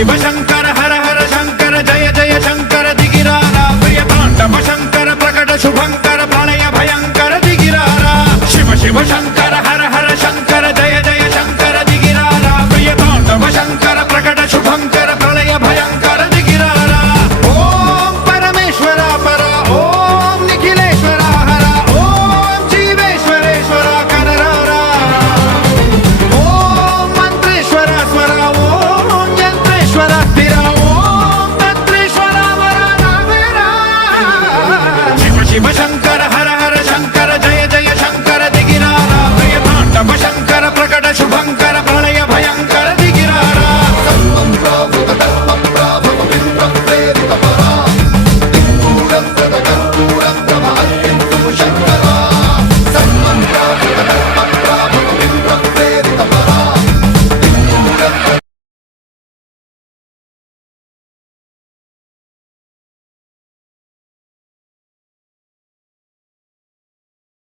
शिव शंकर हर हर शंकर जय जय शंकर दिगिरारा प्रिय तांडव शंकर प्रकट शुभंकर प्रलय भयंकर दिगिरारा शिव शिव शंकर